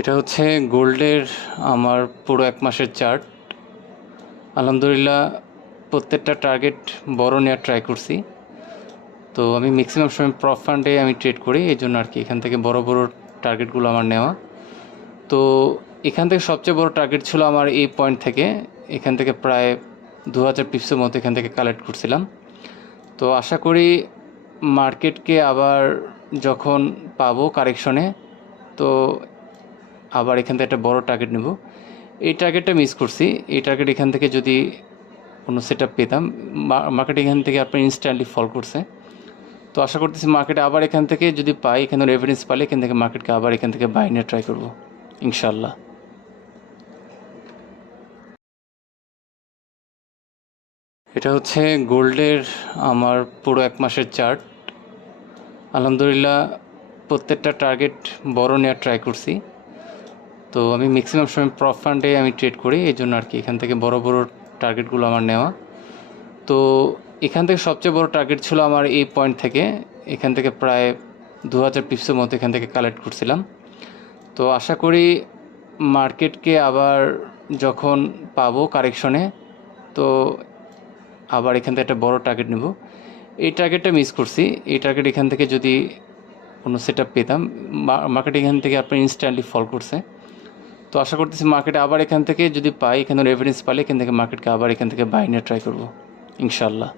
এটা হচ্ছে গোল্ডের আমার পুরো 1 মাসের চার্ট। আলহামদুলিল্লাহ প্রত্যেকটা টার্গেট বড় নেওয়ার ট্রাই করছি। তো আমি ম্যাক্সিমাম সময় প্রফ ফান্ডে আমি ট্রেড করি, এই জন্য আর কি এখান থেকে বড় টার্গেটগুলো আমার নেওয়া। তো এখান থেকে সবচেয়ে বড় টার্গেট ছিল আমার এই পয়েন্ট থেকে, এখান থেকে প্রায় 2000 পিপসের মতো এখান থেকে কালেক্ট করছিলাম। তো আশা করি মার্কেটকে আবার যখন পাবো কারেকশনে, তো আবার এখান থেকে একটা বড় টার্গেট নেব। এই টার্গেটটা মিস করছি। এই টার্গেট এখান থেকে যদি কোনো সেট আপ পেতাম, মার্কেট এখান থেকে আপনার ইনস্ট্যান্টলি ফল করছে। তো আশা করতেছি মার্কেটে আবার এখান থেকে যদি পাই, এখানে রেফারেন্স পালে এখান থেকে মার্কেটকে আবার এখান থেকে বাই নিয়ে ট্রাই করবো ইনশাল্লাহ। এটা হচ্ছে গোল্ডের আমার পুরো 1 মাসের চার্ট। আলহামদুলিল্লাহ প্রত্যেকটা টার্গেট বড় নেওয়ার ট্রাই করছি। তো আমি ম্যাক্সিমাম সময় প্রফ ফান্ডে আমি ট্রেড করি, এই জন্য আর কি এখান থেকে বড় টার্গেটগুলো আমার নেওয়া। তো এখান থেকে সবচেয়ে বড় টার্গেট ছিল আমার এই পয়েন্ট থেকে, এখান থেকে প্রায় 2000 পিপসের মতো এখান থেকে কালেক্ট করছিলাম। তো আশা করি মার্কেটকে আবার যখন পাবো কারেকশনে, তো আবার এখান থেকে একটা বড় টার্গেট নেব। এই টার্গেটটা মিস করছি। এই টার্গেট এখান থেকে যদি কোনো সেট আপ পেতাম, মার্কেট এখান থেকে আপনার ইনস্ট্যান্টলি ফল করছে। তো আশা করতেছি মার্কেটে আবার এখান থেকে যদি পাই, এখানে রেফারেন্স পালে এখান থেকে মার্কেটকে আবার এখান থেকে বাই নিয়ে ট্রাই করবো ইনশাল্লাহ।